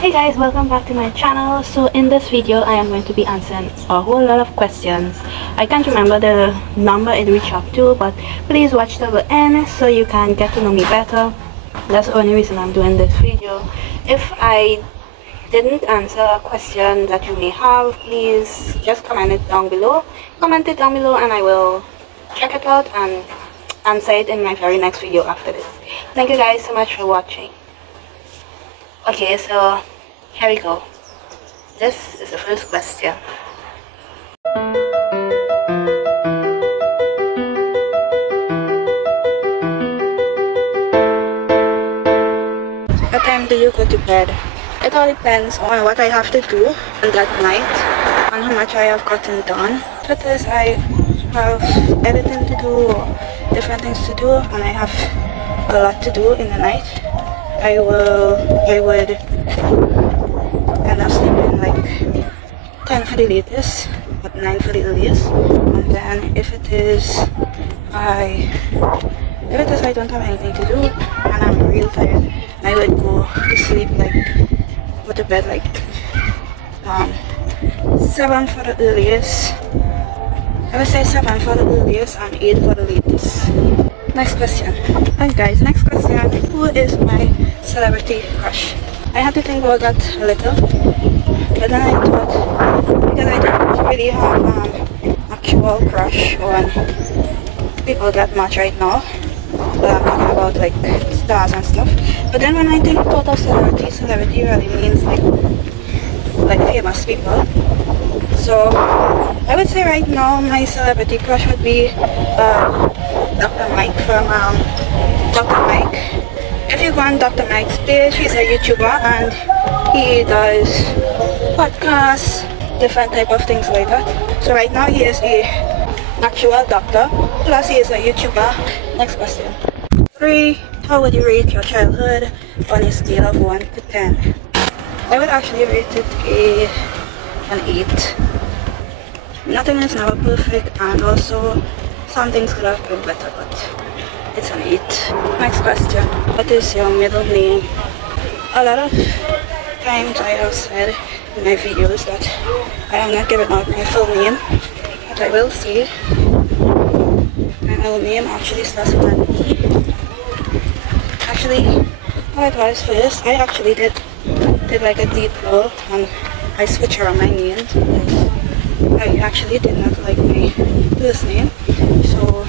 Hey guys, welcome back to my channel. So in this video I am going to be answering a whole lot of questions. I can't remember the number it reached up to, but please watch till the end so you can get to know me better. That's the only reason I'm doing this video. If I didn't answer a question that you may have, please just comment it down below. Comment it down below and I will check it out and answer it in my very next video after this. Thank you guys so much for watching. Okay, so here we go. This is the first question. What time do you go to bed? It all depends on what I have to do on that night, on how much I have gotten done. Because I have editing to do or different things to do and I have a lot to do in the night, I would end up sleeping like 10 for the latest, but 9 for the earliest. And then if it is I don't have anything to do and I'm real tired, I would go to sleep, like go to bed like 7 for the earliest. I would say 7 for the earliest and 8 for the latest. Next question. Alright guys, next question. Who is my celebrity crush? I had to think about that a little, but then I thought, because I don't really have actual crush on people that much right now, but I'm talking about like stars and stuff. But then when I think about of celebrity really means like famous people. So I would say right now my celebrity crush would be Dr. Mike from Dr. Mike. If you go on Dr. Mike's page, he's a YouTuber and he does podcasts, different type of things like that. So right now he is a actual doctor, plus he is a YouTuber. Next question. 3. How would you rate your childhood on a scale of 1 to 10? I would actually rate it an 8. Nothing is never perfect and also some things could have been better, but it's an 8. Next question. What is your middle name? A lot of times I have said in my videos that I am not giving out my full name, but I will say my middle name actually starts with an E. Actually, how it was first, I actually did like a deep roll and I switched around my names because I actually did not like my first name, so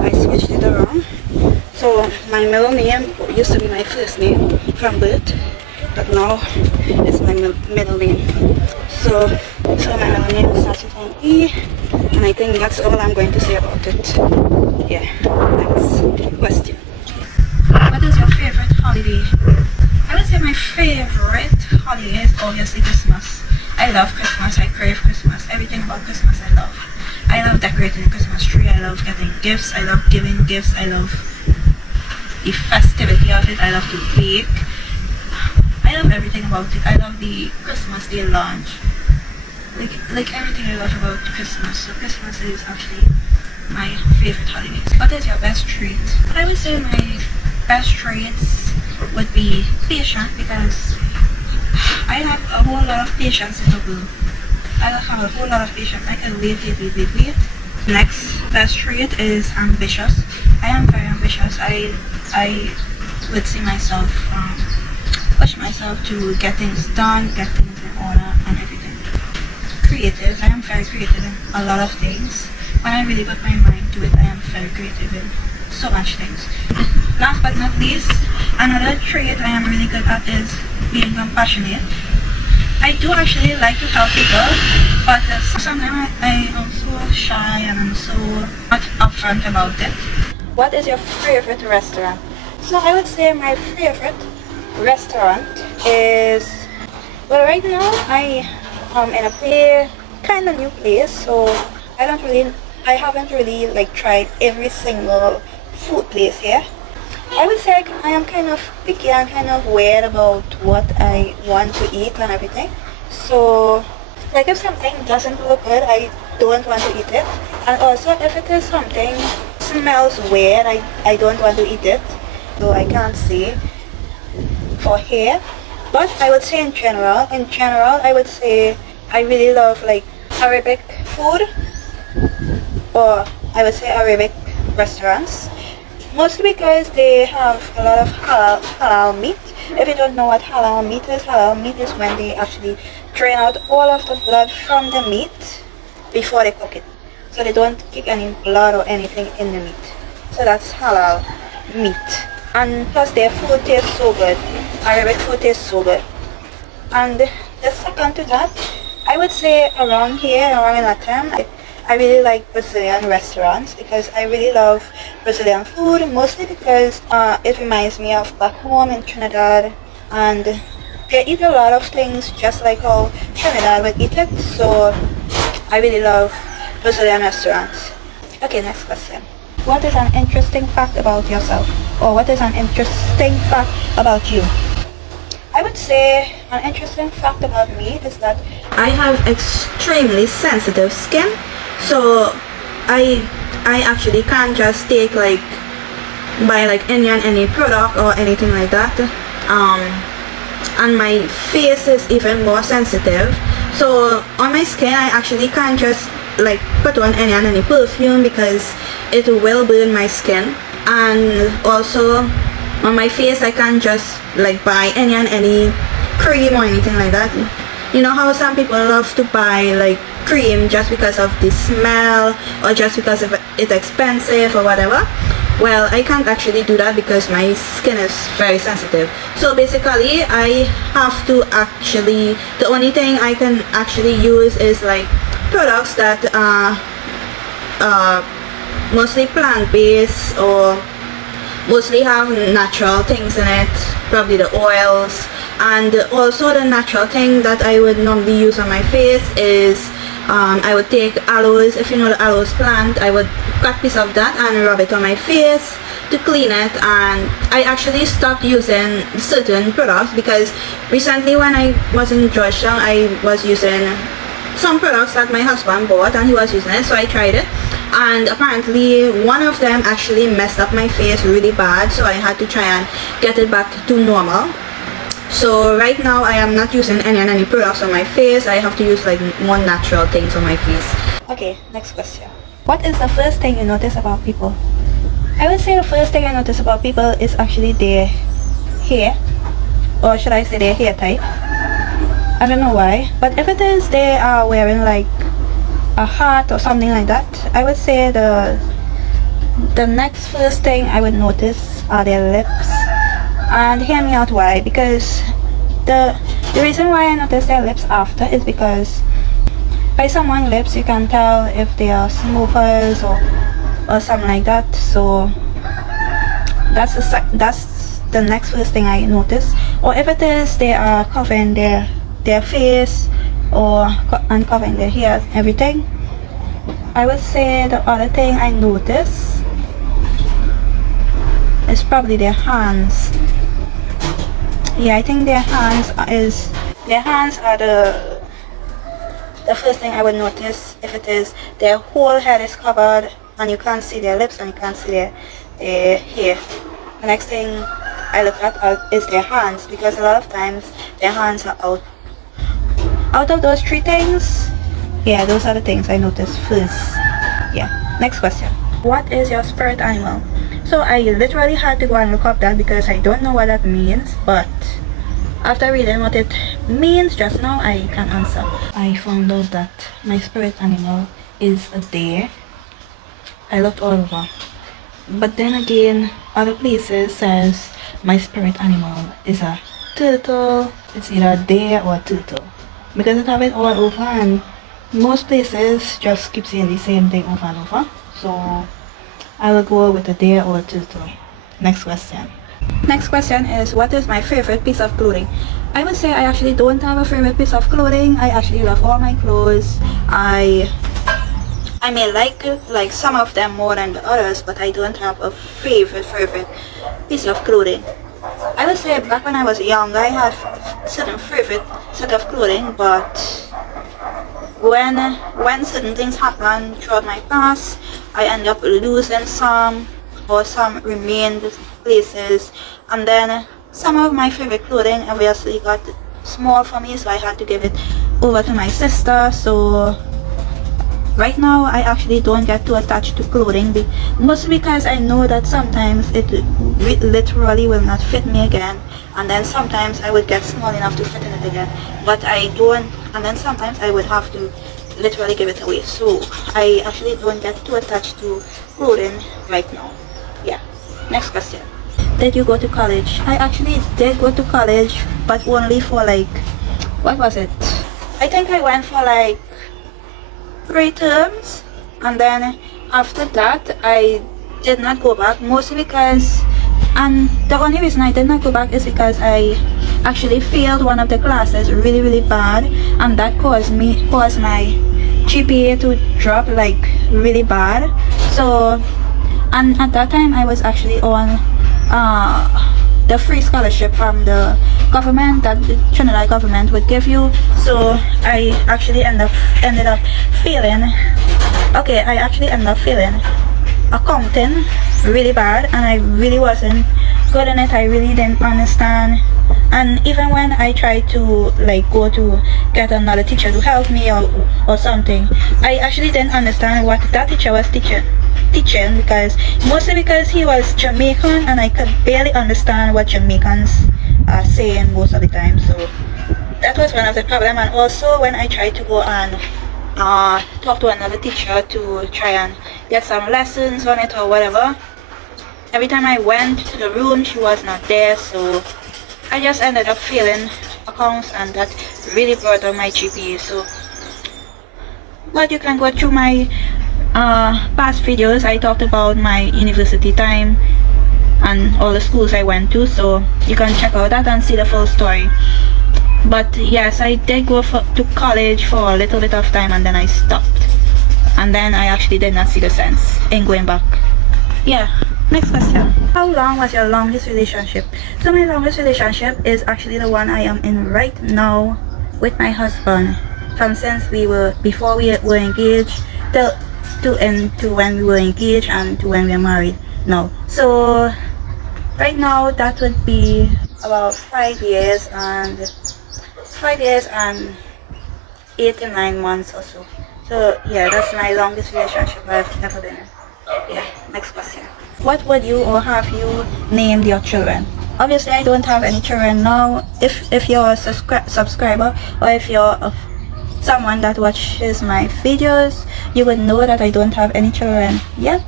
I switched it around. So my middle name used to be my first name from birth, but now it's my middle name. So my middle name starts with an E, and I think that's all I'm going to say about it. Yeah, next question. What is your favorite holiday? I would say my favorite holiday is obviously Christmas. I love Christmas, I crave Christmas, everything about Christmas I love. I love decorating the Christmas tree, I love getting gifts, I love giving gifts, I love the festivity of it, I love to bake. I love everything about it. I love the Christmas Day lunch. Like everything I love about Christmas. So Christmas is actually my favorite holiday. What is your best trait? I would say my best traits would be patient, because I have a whole lot of patience in the world. I have a whole lot of patience. I can wait. Next best trait is ambitious. I am very ambitious. I would see myself push myself to get things done, get things in order and everything. Creative. I am very creative in a lot of things. When I really put my mind to it, I am very creative in so much things. Last but not least, another trait I am really good at is being compassionate. I do actually like to help people, but sometimes I am so shy and I'm so not upfront about it. What is your favorite restaurant? So I would say my favorite restaurant is, well, right now I am in a kind of new place, so I haven't really like tried every single food place here. I would say I am kind of picky and kind of weird about what I want to eat and everything. So, like if something doesn't look good, I don't want to eat it. And also if it is something smells weird, I don't want to eat it. Though I can't say for here, But I would say in general, I would say I really love like Arabic food, or I would say Arabic restaurants, mostly because they have a lot of halal meat. If you don't know what halal meat is when they actually drain out all of the blood from the meat before they cook it. So they don't kick any blood or anything in the meat. So that's halal meat. And plus their food tastes so good. Arabic food tastes so good. And the second to that, I would say around here, around in Latin, I really like Brazilian restaurants because I really love Brazilian food, mostly because it reminds me of back home in Trinidad, and they eat a lot of things just like how Trinidad would eat it, so I really love Brazilian restaurants. Okay, next question. What is an interesting fact about yourself? Or what is an interesting fact about you? I would say an interesting fact about me is that I have extremely sensitive skin. So I actually can't just take like buy like any product or anything like that, and my face is even more sensitive. So on my skin I actually can't just like put on any perfume because it will burn my skin. And also on my face I can't just like buy any cream or anything like that. You know how some people love to buy like cream just because of the smell or just because of it's expensive or whatever? Well, I can't actually do that because my skin is very sensitive. So basically I have to actually, the only thing I can actually use is like products that are mostly plant-based or mostly have natural things in it, probably the oils. And also the natural thing that I would normally use on my face is I would take aloes. If you know the aloes plant, I would cut a piece of that and rub it on my face to clean it. And I actually stopped using certain products because recently when I was in Georgetown, I was using some products that my husband bought and he was using it, so I tried it, and apparently one of them actually messed up my face really bad, so I had to try and get it back to normal. So right now I am not using any products on my face. I have to use like more natural things on my face. Okay, next question. What is the first thing you notice about people? I would say the first thing I notice about people is actually their hair, or should I say their hair type. I don't know why, but if it is they are wearing like a hat or something like that, I would say the next first thing I would notice are their lips. And hear me out why, because the reason why I notice their lips after is because by someone's lips you can tell if they are smokers or something like that. So that's the next first thing I notice. Or if it is they are covering their face or uncovering their hair, everything. I would say the other thing I notice is probably their hands. Yeah, I think their hands are the first thing I would notice if it is their whole head is covered and you can't see their lips and you can't see their hair. The next thing I look at is their hands, because a lot of times their hands are out. Out of those three things, yeah, those are the things I notice first. Yeah, next question. What is your spirit animal? So I literally had to go and look up that because I don't know what that means, but after reading what it means just now, I can answer. I found out that my spirit animal is a deer. I looked all over, but then again other places says my spirit animal is a turtle. It's either a deer or a turtle, because I have it all over and most places just keep saying the same thing over and over. So I will go with a deer or a turtle. Next question. Next question is, what is my favorite piece of clothing? I would say I actually don't have a favorite piece of clothing. I actually love all my clothes. I may like some of them more than the others, but I don't have a favorite piece of clothing. I would say back when I was young, I had certain favorite set of clothing, but when certain things happen throughout my past, I end up losing some, or some remained places, and then some of my favorite clothing obviously got small for me, so I had to give it over to my sister. So right now I actually don't get too attached to clothing, mostly because I know that sometimes it literally will not fit me again, and then sometimes I would get small enough to fit in it again, but I don't, and then sometimes I would have to literally give it away. So I actually don't get too attached to clothing right now. Yeah. Next question. Did you go to college? I actually did go to college, but only for like, what was it? I think I went for like 3 terms, and then after that I did not go back, mostly because, and the only reason I did not go back is because I actually failed one of the classes really bad, and that caused my GPA to drop like really bad. So, and at that time I was actually on the free scholarship from the government that the Trinidad government would give you. So I actually ended up failing. Okay, I actually ended up failing accounting really bad, and I really wasn't good in it. I really didn't understand, and even when I tried to like go to get another teacher to help me or something, I actually didn't understand what that teacher was teaching, because mostly because he was Jamaican and I could barely understand what Jamaicans are saying most of the time. So that was one of the problems. And also when I tried to go and talk to another teacher to try and get some lessons on it or whatever, every time I went to the room she was not there, so I just ended up failing accounts, and that really brought down my GPA. So, but you can go through my past videos. I talked about my university time and all the schools I went to, so you can check out that and see the full story. But yes, I did go to college for a little bit of time, and then I stopped, and then I actually did not see the sense in going back. Yeah. Next question. How long was your longest relationship? So my longest relationship is actually the one I am in right now with my husband, from since before we were engaged to when we were engaged and to when we are married now. So right now that would be about 5 years and 8 to 9 months or so. So yeah, that's my longest relationship I've ever been in. Yeah. Next question. What would you or have you named your children? Obviously I don't have any children now. If you're a subscriber, or if you're someone that watches my videos, you would know that I don't have any children yet.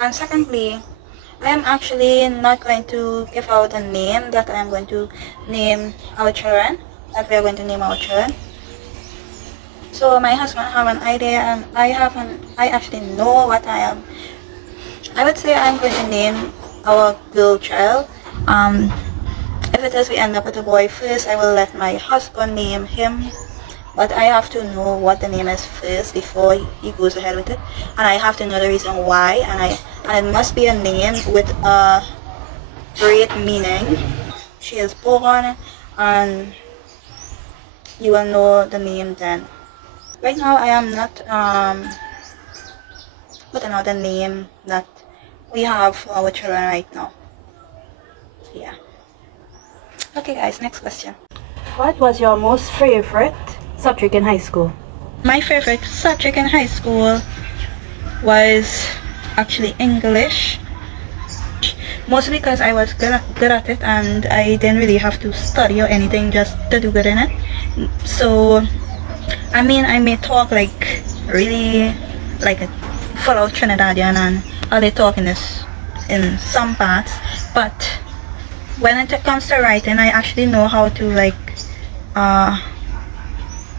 And secondly, I am actually not going to give out a name that I am going to name our children, that we are going to name our children. So my husband have an idea, and I actually know what I would say I'm going to name our girl child. If it is we end up with a boy first, I will let my husband name him, but I have to know what the name is first before he goes ahead with it, and I have to know the reason why, and it must be a name with a great meaning. She is born, and you will know the name then. Right now I am not putting out the name that we have for our children right now. Yeah. Okay guys, next question. What was your most favorite subject in high school? My favorite subject in high school was actually English, mostly because I was good at it, and I didn't really have to study or anything just to do good in it. So I mean, I may talk like really like a full out Trinidadian, and they talk in some parts, but when it comes to writing, I actually know how to like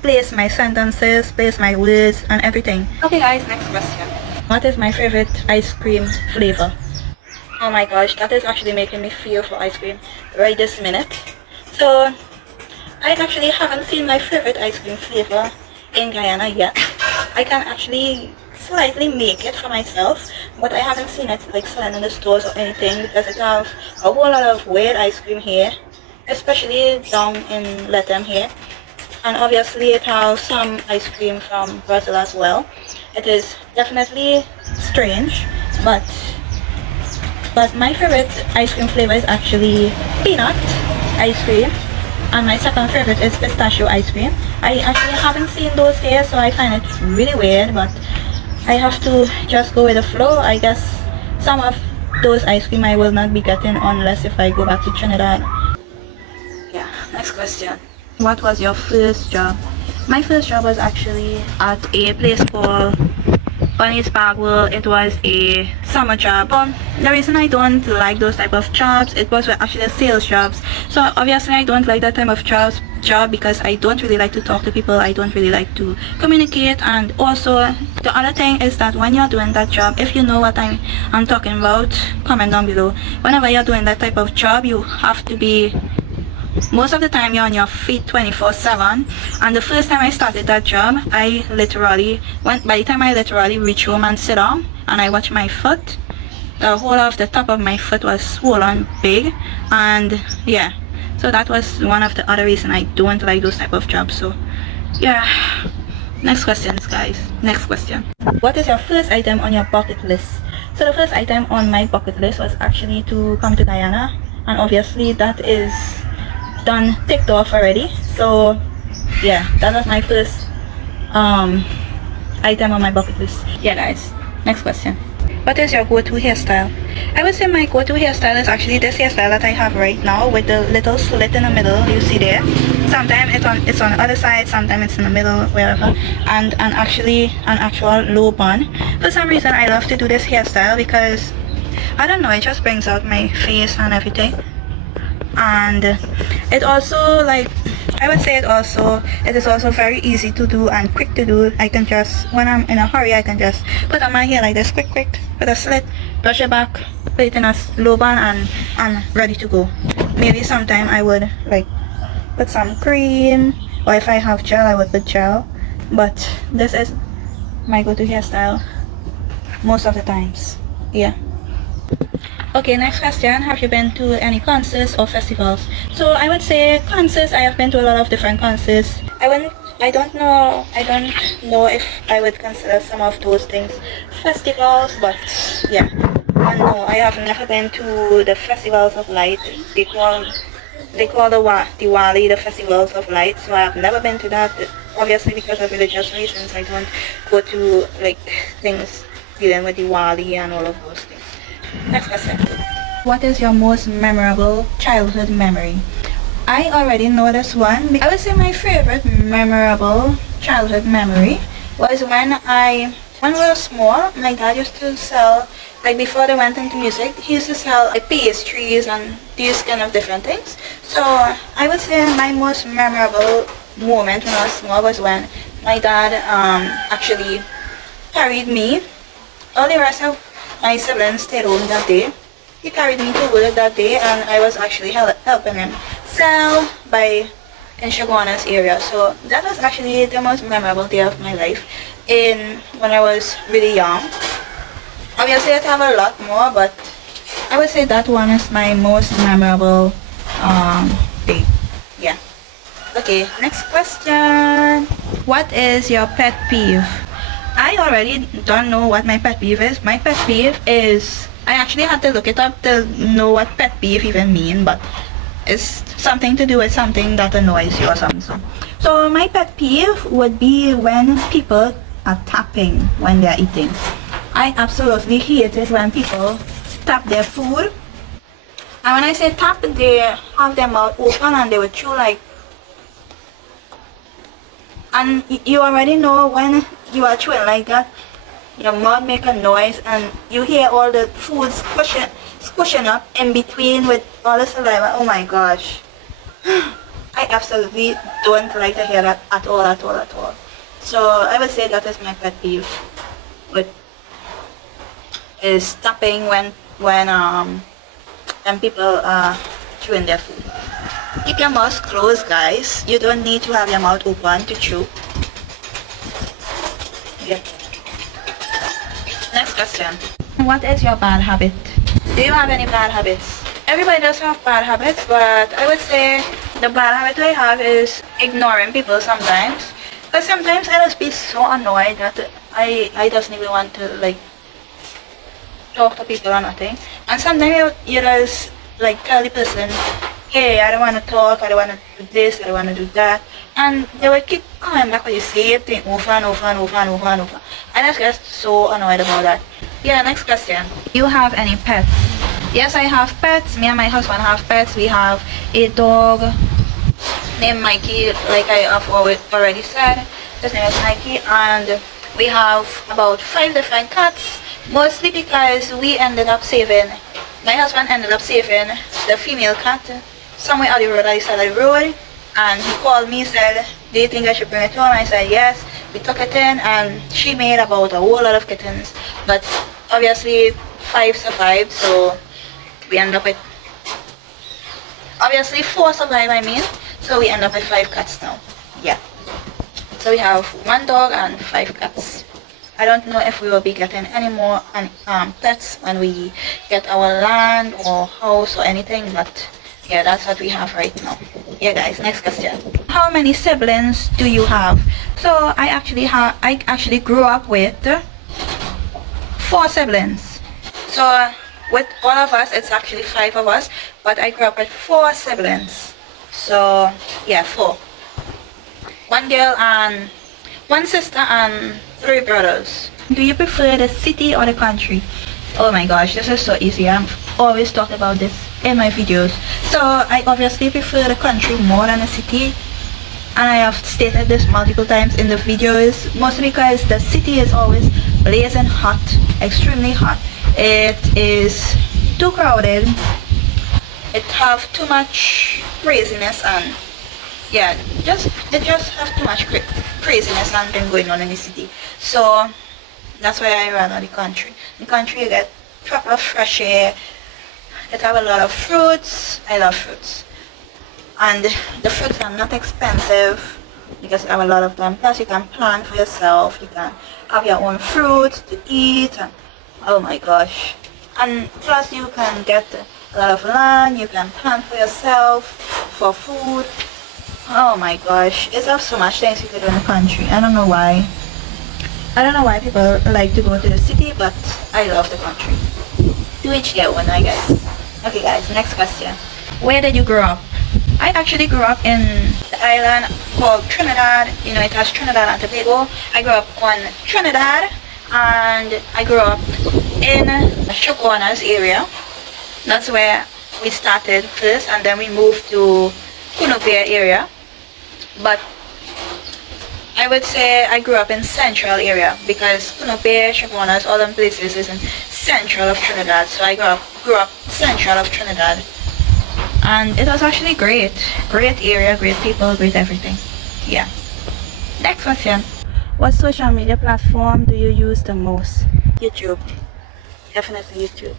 place my sentences, place my words and everything. Okay guys, next question. What is my favorite ice cream flavor? Oh my gosh, that is actually making me feel for ice cream right this minute. So I actually haven't seen my favorite ice cream flavor in Guyana yet. I can actually slightly make it for myself, but I haven't seen it like selling in the stores or anything, because it has a whole lot of weird ice cream here, especially down in Lethem here, and obviously it has some ice cream from Brazil as well. It is definitely strange, but but my favorite ice cream flavor is actually peanut ice cream, and my second favorite is pistachio ice cream. I actually haven't seen those here, so I find it really weird, but I have to just go with the flow. I guess some of those ice cream I will not be getting unless if I go back to Trinidad. Yeah, next question. What was your first job? My first job was actually at a place called Bunny's Bag World. It was a summer job. The reason I don't like those type of jobs, it was actually sales jobs. So obviously I don't like that type of job because I don't really like to talk to people. I don't really like to communicate. And also the other thing is that when you're doing that job, if you know what I'm talking about, comment down below. Whenever you're doing that type of job, you have to be, most of the time you're on your feet 24/7. And the first time I started that job, by the time I literally reached home and sit down and I watched my foot, the whole of the top of my foot was swollen big. And yeah, so that was one of the other reasons I don't like those type of jobs. So yeah, next questions guys. Next question. What is your first item on your bucket list? So the first item on my bucket list was actually to come to Guyana, and obviously that is done, ticked off already. So yeah, that was my first item on my bucket list. Yeah guys, next question. What is your go-to hairstyle? I would say my go-to hairstyle is actually this hairstyle that I have right now with the little slit in the middle, you see there. Sometimes it's on the other side, sometimes it's in the middle, wherever, and actually an actual low bun. For some reason I love to do this hairstyle because I don't know, it just brings out my face and everything. And it also, like, I would say it is also very easy to do and quick to do. I can just, when I'm in a hurry, I can just put on my hair like this, quick, with a slit, brush it back, put it in a low bun, and ready to go. Maybe sometime I would like put some cream, or if I have gel, I would put gel. But this is my go-to hairstyle most of the times. Yeah. Okay, next question. Have you been to any concerts or festivals? So I would say concerts, I have been to a lot of different concerts. I don't know if I would consider some of those things festivals, but yeah. And no, I have never been to the festivals of light. They call the Diwali the festivals of light, so I have never been to that. Obviously because of religious reasons, I don't go to like things dealing with Diwali and all of those things. Next question. What is your most memorable childhood memory? I already know this one. I would say my favorite memorable childhood memory was when we were small. My dad used to sell, like before they went into music, he used to sell like pastries and these kind of different things. So I would say my most memorable moment when I was small was when my dad actually carried me. All the rest of my siblings stayed home that day. He carried me to work that day, and I was actually helping him sell in Chaguanas area. So that was actually the most memorable day of my life when I was really young. Obviously I have a lot more, but I would say that one is my most memorable day. Yeah. Okay, next question. What is your pet peeve? I already don't know what my pet peeve is. My pet peeve is, I actually had to look it up to know what pet peeve even mean, but it's something to do with something that annoys you or something. So my pet peeve would be when people are tapping when they're eating. I absolutely hate it when people tap their food. And when I say tap, they have their mouth open and they would chew like, and you already know when you are chewing like that, your mouth make a noise and you hear all the food squishing up in between with all the saliva. Oh my gosh. I absolutely don't like to hear that at all. So I would say that is my pet peeve. Is tapping when people are chewing their food. Keep your mouth closed, guys. You don't need to have your mouth open to chew. Yeah. Next question. What is your bad habit? Do you have any bad habits? Everybody does have bad habits, but I would say the bad habit I have is ignoring people sometimes. Because sometimes I just be so annoyed that I just even want to like talk to people or nothing. And sometimes you just like tell the person, hey, I don't want to talk, I don't want to do this, I don't want to do that. And they will keep coming back with the same thing over and over and over and over and over. And I just get so annoyed about that. Yeah, next question. Do you have any pets? Yes, I have pets. Me and my husband have pets. We have a dog named Mikey, like I have already said. His name is Mikey. And we have about 5 different cats. Mostly because we ended up saving, my husband ended up saving the female cat somewhere on the road, I side of the road, and he called me, said, do you think I should bring it home? I said yes. We took it in and she made about a whole lot of kittens, but obviously 5 survived, so we end up with, obviously 4 survived, I mean, so we end up with 5 cats now. Yeah, so we have 1 dog and 5 cats. I don't know if we will be getting any more pets when we get our land or house or anything, but yeah, that's what we have right now. Yeah guys, next question. How many siblings do you have? So I actually grew up with 4 siblings. So with all of us, it's actually 5 of us, but I grew up with 4 siblings. So yeah, 4. 1 girl and 1 sister and 3 brothers. Do you prefer the city or the country? Oh my gosh, this is so easy. I've always talked about this in my videos. So I obviously prefer the country more than the city. And I have stated this multiple times in the videos. Mostly because the city is always blazing hot, extremely hot. It is too crowded. It have too much craziness and yeah, it just have too much craziness and thing going on in the city. So that's why I rather the country. In the country you get proper fresh air. It have a lot of fruits. I love fruits. And the fruits are not expensive because you have a lot of them. Plus you can plant for yourself. You can have your own fruits to eat. And, oh my gosh. And plus you can get a lot of land. You can plant for yourself, for food. Oh my gosh, it's have so much things you could do in the country. I don't know why. I don't know why people like to go to the city, but I love the country. To each their own, I guess. Okay guys, next question. Where did you grow up? I actually grew up in the island called Trinidad. You know, it has Trinidad and Tobago. I grew up on Trinidad and I grew up in the Chaguanas area. That's where we started first, and then we moved to Cunupia area. But I would say I grew up in central area because Cunupia, Chaguanas, all them places is in central of Trinidad. So I grew up central of Trinidad. And it was actually great. Great area, great people, great everything. Yeah. Next question. What social media platform do you use the most? YouTube. Definitely YouTube.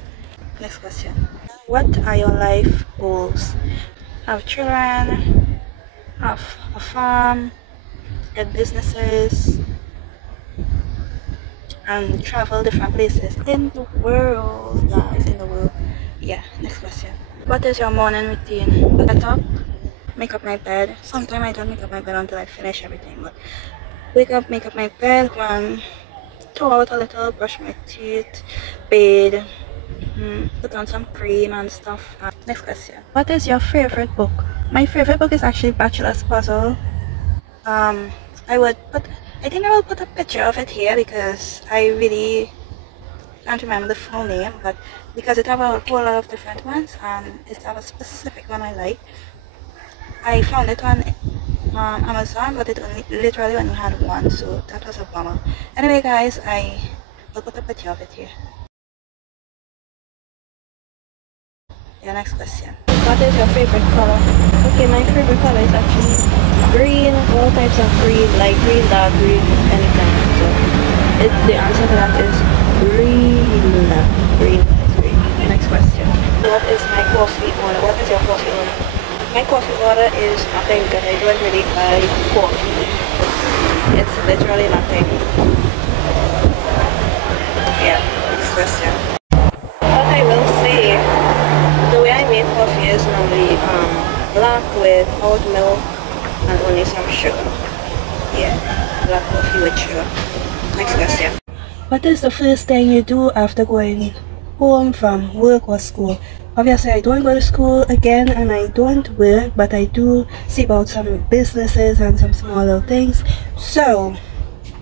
Next question. What are your life goals? Have children, have a farm, get businesses, and travel different places in the world, guys, in the world. Yeah, next question. What is your morning routine? Get up, make up my bed. Sometimes I don't make up my bed until I finish everything, but wake up, make up my bed, go and throw out a little, brush my teeth, bathe, put on some cream and stuff. Next question. What is your favorite book? My favorite book is actually Bachelor's Puzzle. I think I will put a picture of it here because I really can't remember the full name, but because it have a whole lot of different ones and it have a specific one I like. I found it on Amazon, but it literally only had one, so that was a bummer. Anyway guys, I will put a picture of it here. Yeah, next question. What is your favorite color? Okay, my favorite color is actually green, all types of green, light green, dark green, anything. So the answer to that is green. Green is green. Next question. What is my coffee order? What is your coffee order? My coffee order is nothing because I don't really buy coffee. It's literally nothing. Yeah, next question. What I will say, the way I make coffee is normally black with oat milk and only some sugar. Yeah, black coffee with sugar. Next question. What is the first thing you do after going home from work or school. Obviously I don't go to school again and I don't work, but I do see about some businesses and some small little things, so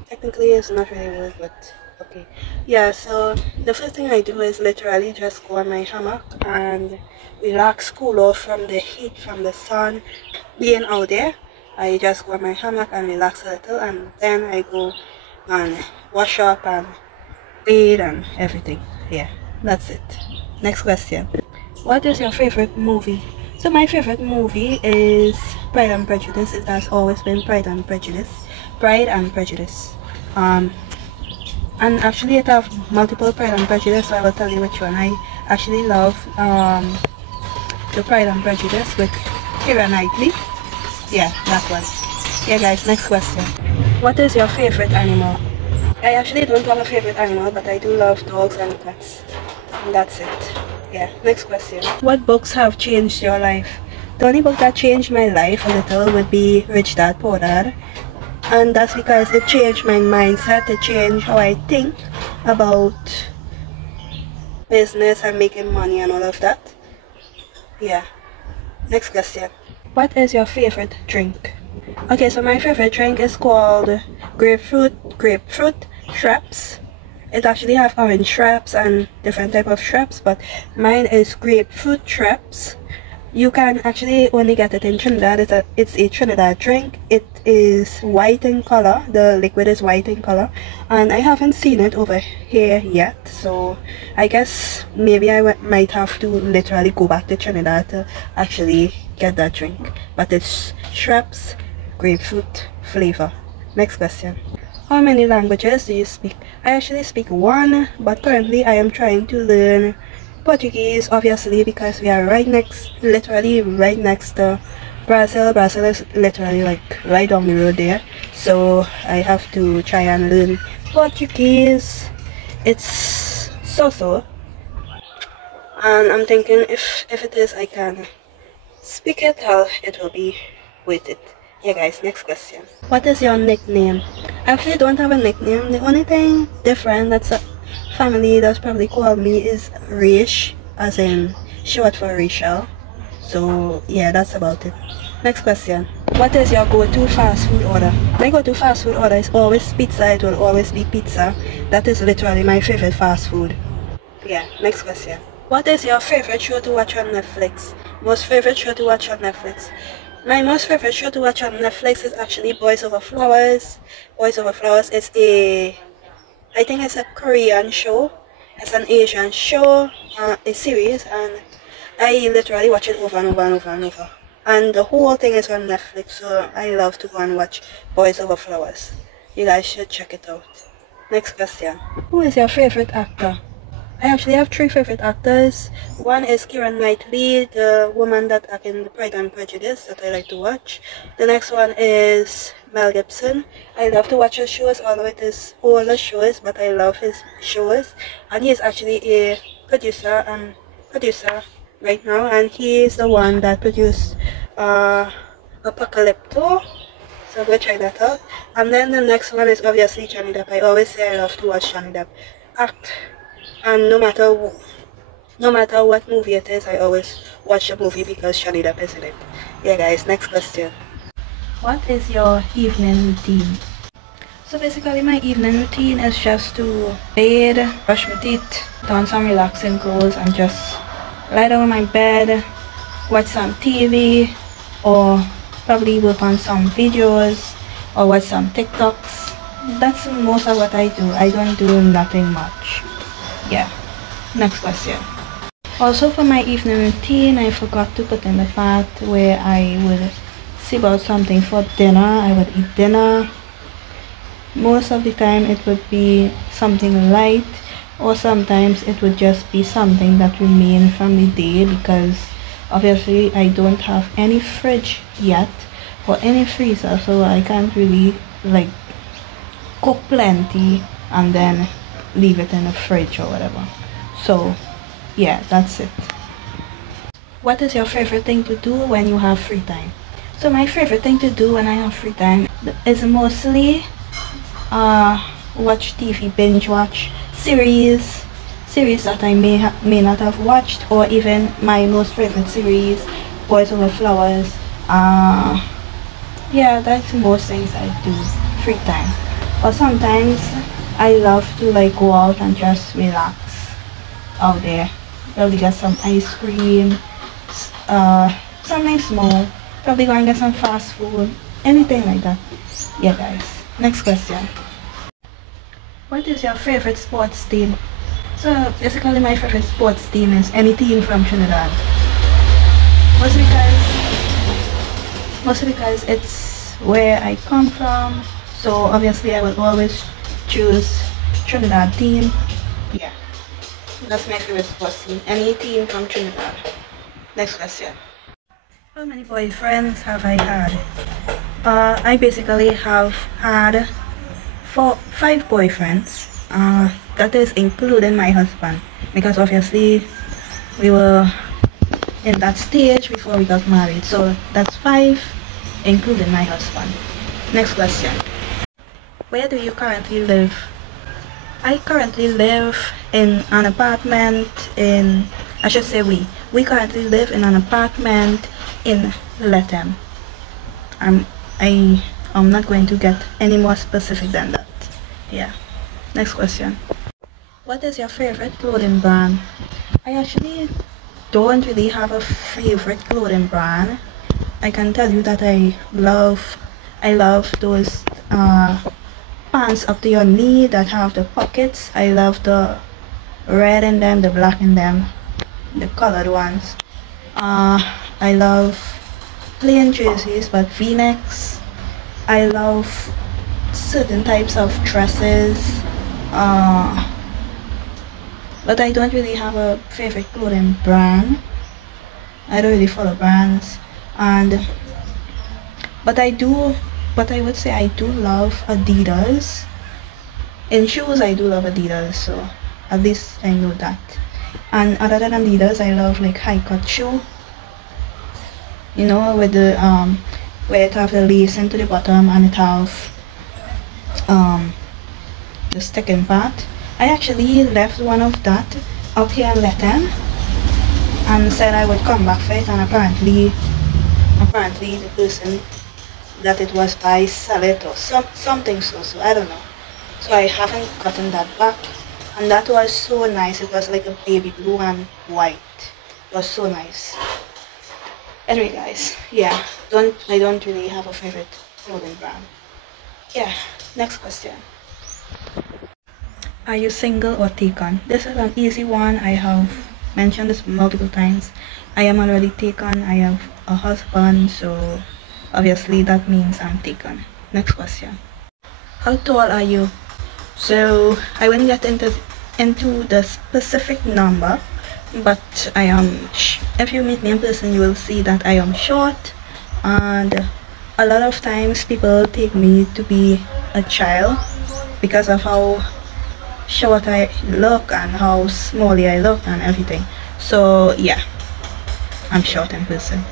technically it's not really work, but okay. Yeah, so the first thing I do is literally just go on my hammock and relax, cool off from the heat, from the sun being out there. I just go on my hammock and relax a little, and then I go and wash up and bathe and everything. Yeah, that's it. Next question. What is your favorite movie? So my favorite movie is Pride and Prejudice. It has always been Pride and Prejudice. Pride and Prejudice. And actually it have multiple Pride and Prejudice, so I will tell you which one. I actually love the Pride and Prejudice with Keira Knightley. Yeah, that one. Yeah guys, next question. What is your favorite animal? I actually don't have a favorite animal, but I do love dogs and cats. And that's it. Yeah, next question. What books have changed your life? The only book that changed my life a little would be Rich Dad Poor Dad. And that's because it changed my mindset, it changed how I think about business and making money and all of that. Yeah. Next question. What is your favorite drink? Okay, so my favorite drink is called grapefruit Schweppes. It actually have orange Schweppes and different type of Schweppes, but mine is grapefruit Schweppes. You can actually only get it in Trinidad. It's a Trinidad drink. It is white in color. The liquid is white in color, and I haven't seen it over here yet, so I guess maybe I might have to literally go back to Trinidad to actually get that drink. But it's Schweppes grapefruit flavor. Next question. How many languages do you speak? I actually speak one, but currently I am trying to learn Portuguese, obviously, because we are literally right next to Brazil. Brazil is literally like right down the road there, so I have to try and learn Portuguese. It's so, and I'm thinking if it is I can speak it, it will be worth it. Yeah guys, next question. What is your nickname? I actually don't have a nickname. The only thing different that's a family does probably call me is Raish, as in short for Rachel. So yeah, that's about it. Next question. What is your go-to fast food order? My go-to fast food order is always pizza. It will always be pizza. That is literally my favorite fast food. Yeah, next question. What is your favorite show to watch on Netflix? Most favorite show to watch on Netflix? My most favorite show to watch on Netflix is actually Boys Over Flowers. Boys Over Flowers is I think it's a Korean show. It's an Asian show, a series, and I literally watch it over and over and over and over. And the whole thing is on Netflix, so I love to go and watch Boys Over Flowers. You guys should check it out. Next question. Who is your favorite actor? I actually have 3 favorite actors. One is Keira Knightley, the woman that acted in the Pride and Prejudice that I like to watch. The next one is Mel Gibson. I love to watch his shows, although it is older shows, but I love his shows. And he is actually a producer right now, and he is the one that produced Apocalypto. So go check that out. And then the next one is obviously Johnny Depp. I always say I love to watch Johnny Depp act. And no matter what movie it is, I always watch the movie because Johnny Depp is in it. Yeah guys, next question. What is your evening routine? So basically my evening routine is just to bathe, brush my teeth, put on some relaxing clothes and just lie down on my bed, watch some TV, or probably work on some videos or watch some TikToks. That's most of what I do. I don't do nothing much. Yeah, next question. Also for my evening routine, I forgot to put in the part where I would see about something for dinner. I would eat dinner. Most of the time it would be something light, or sometimes it would just be something that remained from the day, because obviously I don't have any fridge yet or any freezer, so I can't really like cook plenty and then leave it in the fridge or whatever. So yeah, that's it. What is your favorite thing to do when you have free time? So my favorite thing to do when I have free time is mostly watch TV, binge watch series, series that I may not have watched, or even my most favorite series, Boys Over Flowers. Yeah, that's most things I do free time. Or sometimes I love to like go out and just relax out there. Probably get some ice cream, something small. Probably go and get some fast food, anything like that. Yeah, guys. Next question. What is your favorite sports team? So basically, my favorite sports team is any team from Trinidad. Mostly because it's where I come from. So obviously, I will always choose Trinidad team. Yeah, that's my favorite sports team. Any team from Trinidad. Next question. How many boyfriends have I had? I basically have had 5 boyfriends. That is including my husband, because obviously we were in that stage before we got married. So that's 5, including my husband. Next question. Where do you currently live? I currently live in an apartment in, I should say we currently live in an apartment in Lethem. I'm not going to get any more specific than that. Yeah. Next question. What is your favorite clothing brand? I actually don't really have a favorite clothing brand. I can tell you that I love those pants up to your knee that have the pockets. I love the red in them, the black in them, the colored ones. I love plain jerseys, but v-necks. I love certain types of dresses. But I don't really have a favorite clothing brand. I don't really follow brands, but I would say I do love Adidas. In shoes, I do love Adidas, so at least I know that. And other than Adidas, I love like high cut shoe. You know, with the where it have the lace into the bottom and it have the sticking part. I actually left one of that up here in Lethem and said I would come back for it, and apparently the person that it was by sell it or something, so I don't know. So I haven't gotten that back, and that was so nice. It was like a baby blue and white. It was so nice. Anyway, guys, yeah, I don't really have a favorite clothing brand. Yeah, next question. Are you single or taken? This is an easy one. I have mentioned this multiple times. I am already taken. I have a husband, so obviously that means I'm taken. Next question. How tall are you? So I won't get into the specific number, but I am, if you meet me in person, you will see that I am short, and a lot of times people take me to be a child because of how short I look and how smally I look and everything. So yeah, I'm short in person.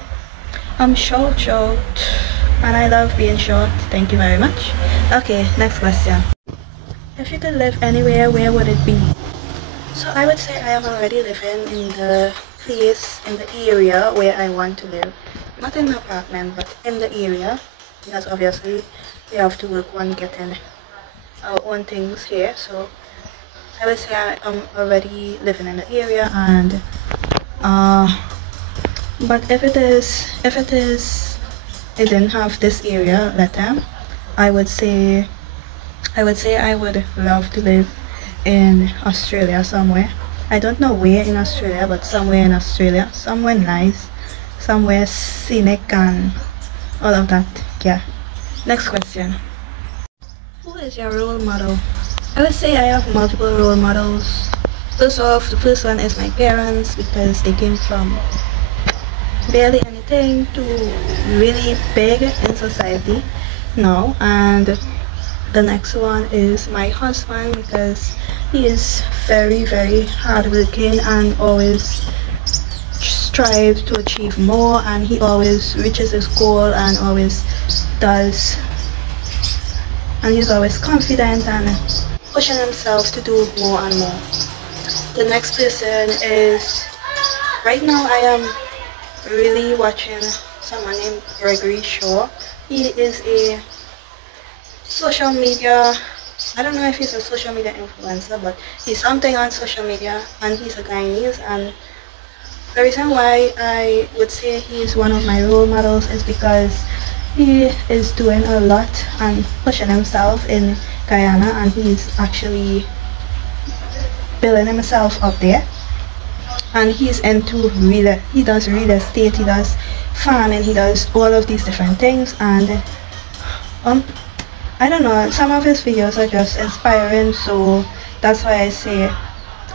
I'm short, and I love being short. Thank you very much. Okay, next question. If you could live anywhere, where would it be? So I would say I am already living in the place, in the area where I want to live. Not in the apartment, but in the area, because obviously we have to work on getting our own things here. So I would say I am already living in the area, and but if it didn't have this area, Lethem, I would say I would love to live in Australia somewhere. I don't know where in Australia, but somewhere in Australia, somewhere nice, somewhere scenic and all of that. Yeah. Next question. Who is your role model? I would say I have multiple role models. First off, the first one is my parents, because they came from barely anything to really big in society now, and the next one is my husband, because he is very, very hardworking and always strives to achieve more, and he always reaches his goal and always does, and he's always confident and pushing himself to do more and more. The next person is, right now I am really watching someone named Gregory Shaw. He is a social media, I don't know if he's a social media influencer, but he's something on social media, and he's a Guyanese. And the reason why I would say he's one of my role models is because he is doing a lot and pushing himself in Guyana, and he's actually building himself up there. And he's into he does real estate, he does farming, he does all of these different things. And I don't know, some of his videos are just inspiring, so that's why I say,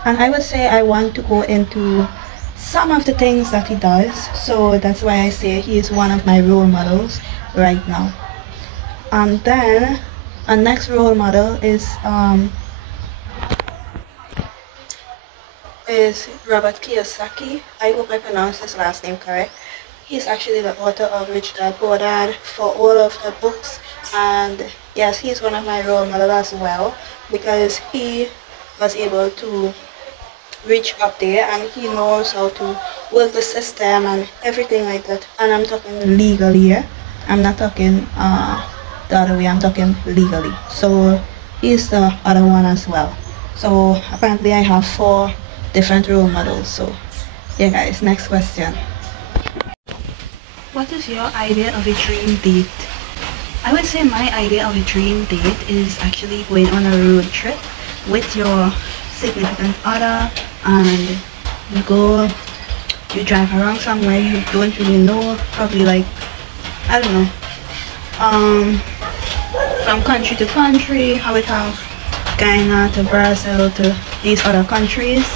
and I would say I want to go into some of the things that he does, so that's why I say he is one of my role models right now. And then our next role model is Robert Kiyosaki. I hope I pronounced his last name correct. He's actually the author of Rich Dad Poor Dad for all of the books, and yes, he's one of my role models as well, because he was able to reach up there and he knows how to work the system and everything like that. And I'm talking legally here. I'm not talking the other way, I'm talking legally. So he's the other one as well. So apparently I have 4 different role models. So yeah guys, next question. What is your idea of a dream date? I would say my idea of a dream date is actually going on a road trip with your significant other, and you drive around somewhere you don't really know, probably like, I don't know, from country to country, how it have Guyana to Brazil to these other countries.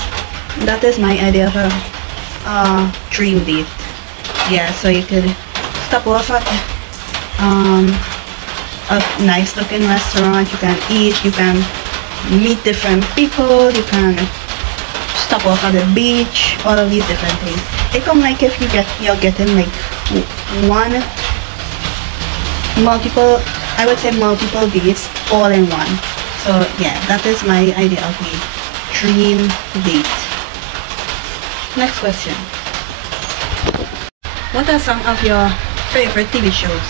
That is my idea of a dream date. Yeah, so you could stop off at a nice looking restaurant, you can eat, you can meet different people, you can stop off at the beach, all of these different things. It come like if you're getting like multiple dates all in one. So yeah, that is my idea of a dream date. Next question. What are some of your favorite TV shows?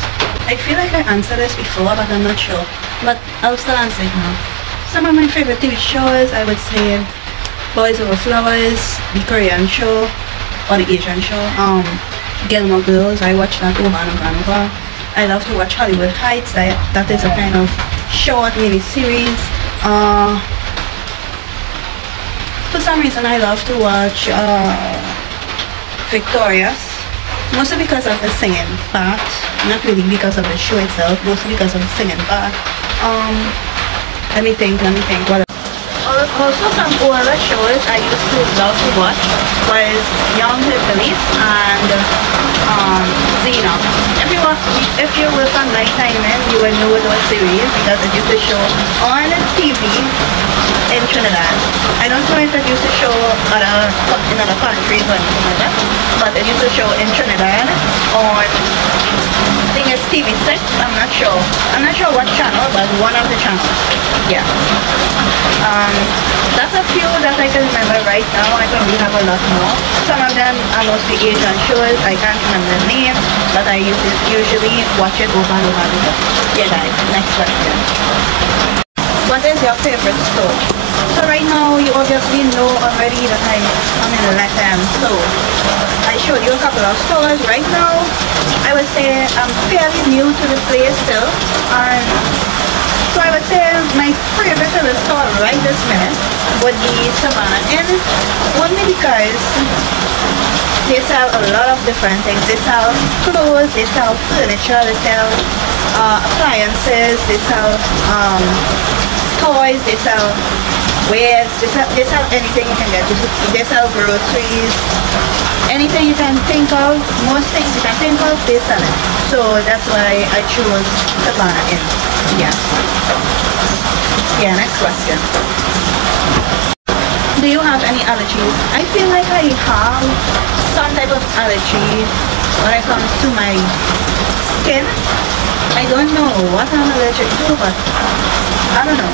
I feel like I answered this before, but I'm not sure. But I'll still answer it now. Some of my favorite TV shows, I would say Boys Over Flowers, the Korean show, or the Asian show. Gilmore Girls, I watch that over and over and over. I love to watch Hollywood Heights. That is a kind of short mini series. For some reason I love to watch Victorious, mostly because of the singing part, not really because of the show itself, mostly because of the singing part. Let me think what else? Also some older shows I used to love to watch was Young Hercules and Xena. If you were from my time then, you would know those series because it used to show on TV in Trinidad. I don't know if it used to show in other countries or anything like that, but it used to show in Trinidad on, I think it's TV6, I'm not sure what channel, but one of the channels. Yeah. That's a few that I can remember right now. I probably have a lot more. Some of them are mostly Asian shows. I can't remember the name, but I usually watch it over and over and over. Yeah guys, next question. What is your favorite store? So right now you obviously know already that I'm in Latam, so I showed you a couple of stores. Right now I would say I'm fairly new to the place still, and so I would say my favorite store right this minute would be Savannah Inn, only because they sell a lot of different things. They sell clothes, they sell furniture, they sell appliances, they sell toys, they sell wares, they sell anything you can get. They sell groceries, anything you can think of, most things you can think of, they sell it. So that's why I chose Savannah Inn. Yeah, next question. Do you have any allergies? I feel like I have some type of allergy when it comes to my skin. I don't know what I'm allergic to, but I don't know.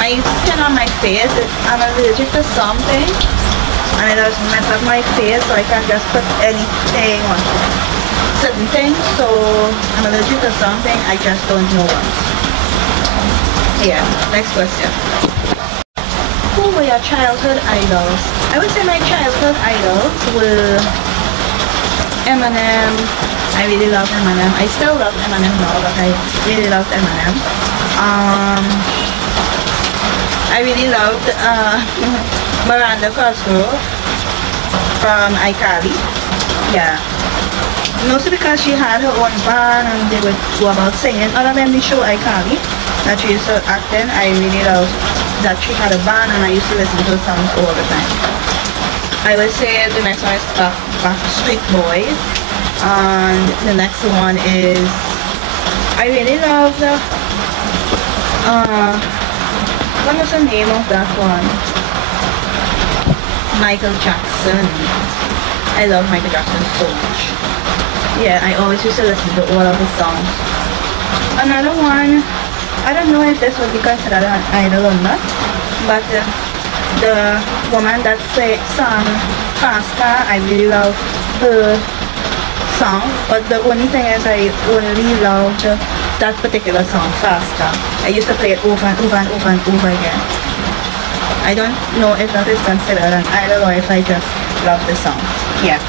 my skin on my face, I'm allergic to something, and it does mess up my face, so I can't just put anything on certain things. So I'm allergic to something, I just don't know what. Yeah, next question. Who were your childhood idols? I would say my childhood idols were Eminem. I really love Eminem. I still love Eminem now, but I really loved Eminem. I really loved Miranda Cosgrove from iCarly. Yeah. Mostly because she had her own band and they would go about singing. Other than the show iCarly that she used to act in, I really loved that she had a band and I used to listen to her songs all the time. I would say the next one is Backstreet Boys. And the next one is, I really love the, what was the name of that one? Michael Jackson. I love Michael Jackson so much. Yeah, I always used to listen to all of his songs. Another one, I don't know if this would be considered an idol or not, but the woman that sang Fast Car, I really love her song, but the only thing is I only loved that particular song, Fast Car. I used to play it over and over and over and over again. I don't know if that is considered an idol or if I just love the song. Yeah.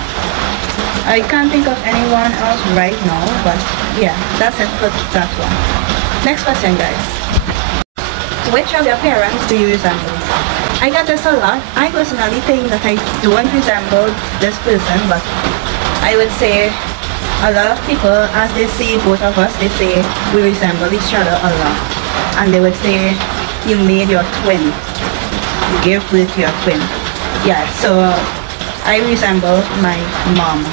I can't think of anyone else right now, but yeah, that's it for that one. Next question, guys. Which of your parents do you resemble? I get this a lot. I personally think that I don't resemble this person, but I would say a lot of people, as they see both of us, they say we resemble each other a lot. And they would say, you made your twin. You gave birth to your twin. Yeah, so I resemble my mom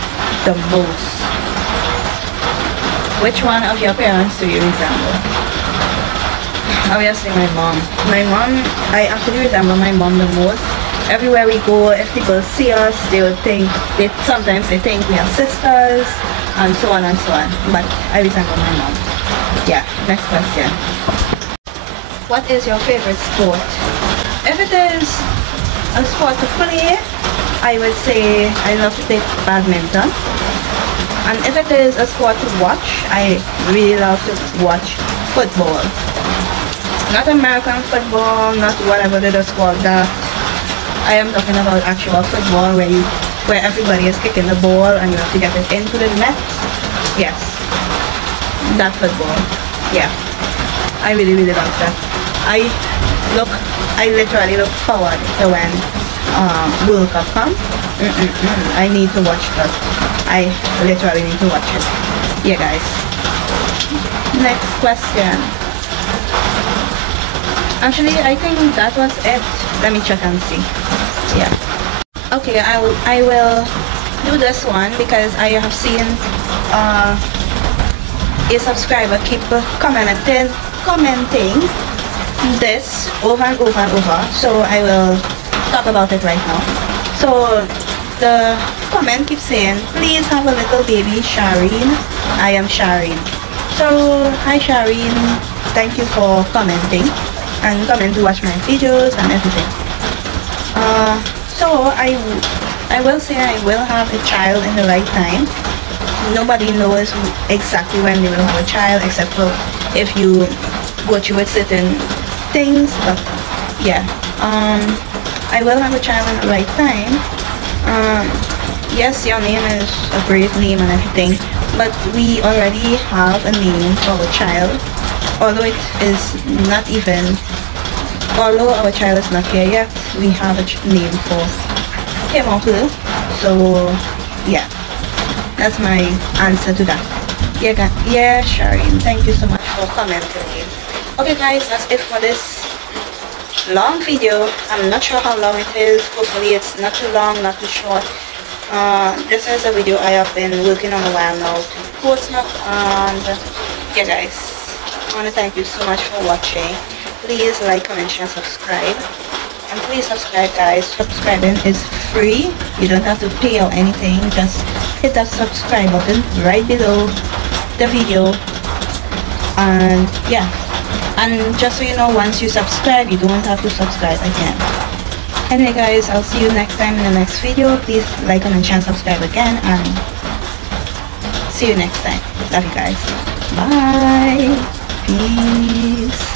the most. Which one of your parents do you resemble? Obviously my mom. My mom, I actually resemble my mom the most. Everywhere we go, if people see us, they would think, sometimes they think we are sisters, and so on and so on. But I resemble my mom. Yeah, next question. What is your favorite sport? If it is a sport to play, I would say I love to play badminton. And if it is a sport to watch, I really love to watch football. Not American football, not whatever it is called that. I am talking about actual football where everybody is kicking the ball and you have to get it into the net. Yes, that football. Yeah, I really love that. I literally look forward to when World Cup comes. I need to watch that. I literally need to watch it. Yeah, guys. Next question. Actually, I think that was it. Let me check and see. Yeah. Okay, I will do this one because I have seen a subscriber keep commenting this over and over and over. So I will talk about it right now. So the comment keeps saying, please have a little baby, Shireen. I am Shireen. So hi Shireen, thank you for commenting and coming to watch my videos and everything. So I will say I will have a child in the right time. Nobody knows exactly when they will have a child except for if you go through with certain things, but yeah, I will have a child in the right time. Yes, your name is a great name and everything, but we already have a name for our child, although it is not even, although our child is not here yet, we have a name for him or her. So yeah, that's my answer to that. Yeah, Shireen, thank you so much for commenting. Okay guys, that's it for this long video. I'm not sure how long it is. Hopefully it's not too long, not too short. This is a video I have been working on a while now to post up, and yeah guys, I want to thank you so much for watching. Please like, comment, share, subscribe, and please subscribe guys. Subscribing is free. You don't have to pay or anything. Just hit that subscribe button right below the video, and yeah, And just so you know, once you subscribe, you don't have to subscribe again. Anyway guys, I'll see you next time in the next video. Please like, comment, share, and subscribe again, and see you next time. Love you guys. Bye. Peace.